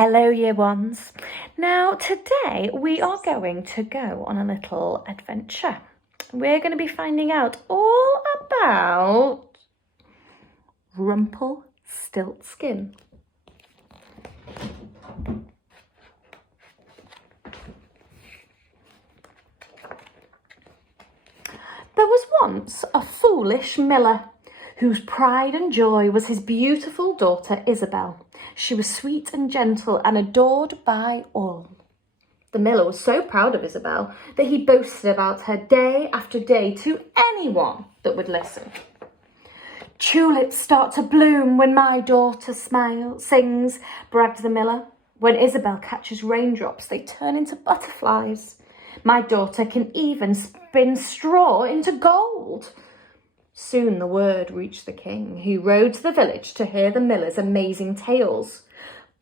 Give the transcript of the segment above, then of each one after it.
Hello, year ones. Now, today we are going to go on a little adventure. We're going to be finding out all about Rumpelstiltskin. There was once a foolish miller whose pride and joy was his beautiful daughter Isabel. She was sweet and gentle and adored by all. The miller was so proud of Isabel that he boasted about her day after day to anyone that would listen. Tulips start to bloom when my daughter sings, bragged the miller. When Isabel catches raindrops, they turn into butterflies. My daughter can even spin straw into gold. Soon the word reached the king, who rode to the village to hear the miller's amazing tales.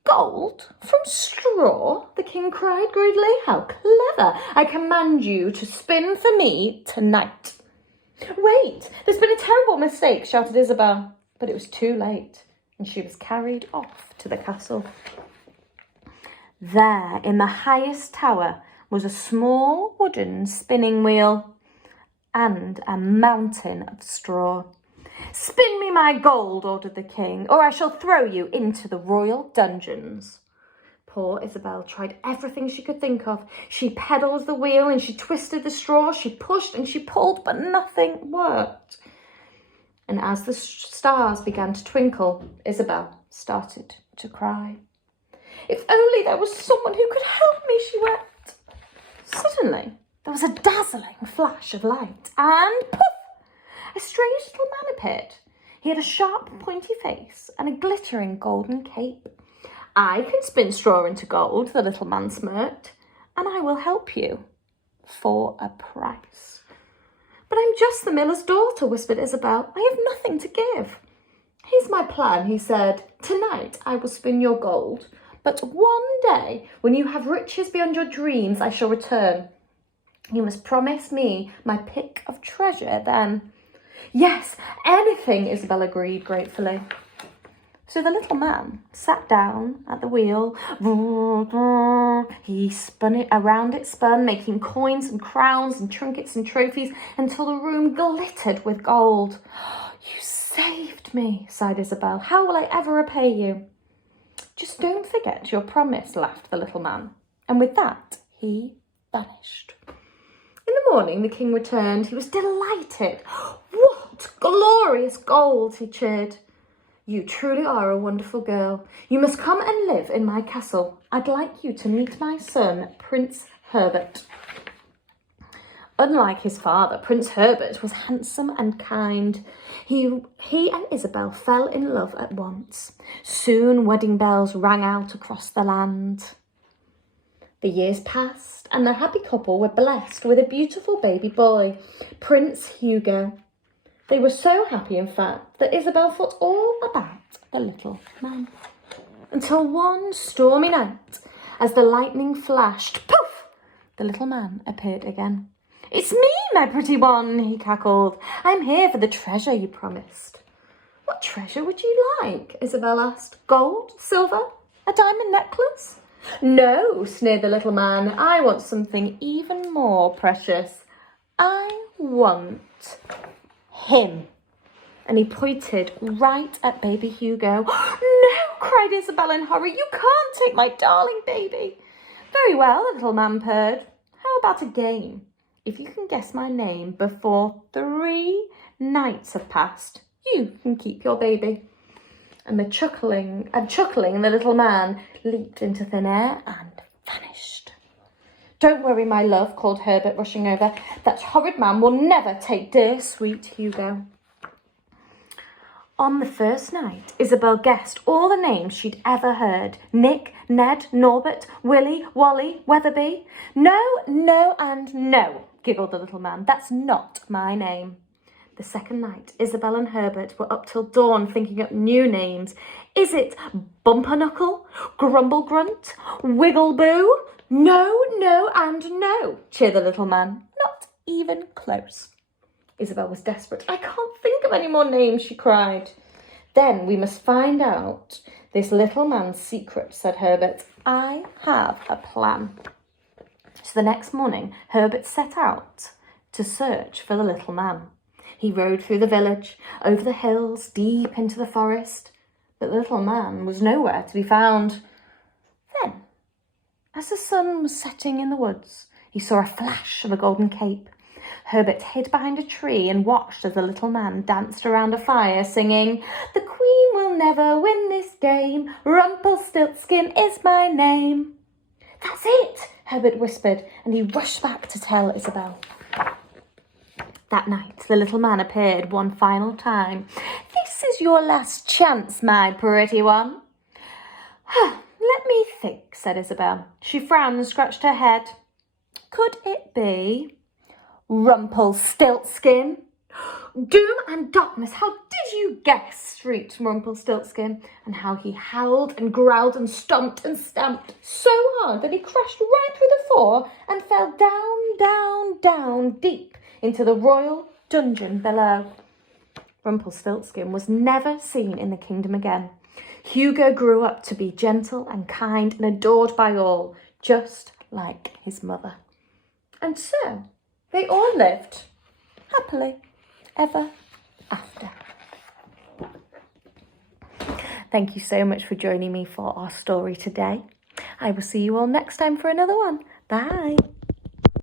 Gold from straw? The king cried greedily. How clever! I command you to spin for me tonight. Wait, there's been a terrible mistake, shouted Isabel. But it was too late, and she was carried off to the castle. There, in the highest tower, was a small wooden spinning wheel and a mountain of straw. Spin me my gold, ordered the king, or I shall throw you into the royal dungeons. Poor Isabel tried everything she could think of. She pedalled the wheel and she twisted the straw, she pushed and she pulled, but nothing worked. And as the stars began to twinkle, Isabel started to cry. If only there was someone who could help me, she wept. Suddenly, there was a dazzling flash of light, and poof! A strange little man appeared. He had a sharp, pointy face and a glittering golden cape. I can spin straw into gold, the little man smirked, and I will help you for a price. But I'm just the miller's daughter, whispered Isabel. I have nothing to give. Here's my plan, he said. Tonight I will spin your gold, but one day, when you have riches beyond your dreams, I shall return. You must promise me my pick of treasure then. Yes, anything, Isabel agreed gratefully. So the little man sat down at the wheel. He spun it around, making coins and crowns and trinkets and trophies until the room glittered with gold. You saved me, sighed Isabel. How will I ever repay you? Just don't forget your promise, laughed the little man. And with that, he vanished. In the morning, the king returned. He was delighted. What glorious gold, he cheered. You truly are a wonderful girl. You must come and live in my castle. I'd like you to meet my son, Prince Herbert. Unlike his father, Prince Herbert was handsome and kind. He and Isabel fell in love at once. Soon wedding bells rang out across the land. The years passed, and the happy couple were blessed with a beautiful baby boy, Prince Hugo. They were so happy, in fact, that Isabel forgot all about the little man. Until one stormy night, as the lightning flashed, poof, the little man appeared again. It's me, my pretty one, he cackled. I'm here for the treasure you promised. What treasure would you like? Isabel asked. Gold? Silver? A diamond necklace? No, sneered the little man. I want something even more precious. I want him. And he pointed right at baby Hugo. No, cried Isabel in hurry. You can't take my darling baby. Very well, the little man purred. How about a game? If you can guess my name before 3 nights have passed, you can keep your baby. And chuckling, the little man leaped into thin air and vanished. Don't worry, my love, called Herbert, rushing over. That horrid man will never take dear, sweet Hugo. On the first night, Isabel guessed all the names she'd ever heard. Nick, Ned, Norbert, Willie, Wally, Weatherby. No, no, and no, giggled the little man. That's not my name. The second night, Isabel and Herbert were up till dawn thinking up new names. Is it Bumperknuckle, Grumblegrunt, Wiggleboo? No, no, and no, cheered the little man. Not even close. Isabel was desperate. I can't think of any more names, she cried. Then we must find out "This little man's secret," said Herbert. "I have a plan." So the next morning, Herbert set out to search for the little man. He rode through the village, over the hills, deep into the forest, but the little man was nowhere to be found. Then, as the sun was setting in the woods, he saw a flash of a golden cape. Herbert hid behind a tree and watched as the little man danced around a fire, singing, "The queen will never win this game, Rumpelstiltskin is my name." "That's it," Herbert whispered, and he rushed back to tell Isabel. That night, the little man appeared one final time. "This is your last chance, my pretty one." "Let me think," said Isabel. She frowned and scratched her head. "Could it be Rumpelstiltskin?" "Doom and darkness, how did you guess?" shrieked Rumpelstiltskin, and how he howled and growled and stomped and stamped so hard that he crashed right through the floor and fell down, down, down deep into the royal dungeon below. Rumpelstiltskin was never seen in the kingdom again. Hugo grew up to be gentle and kind and adored by all, just like his mother. And so they all lived happily ever after. Thank you so much for joining me for our story today. I will see you all next time for another one. Bye.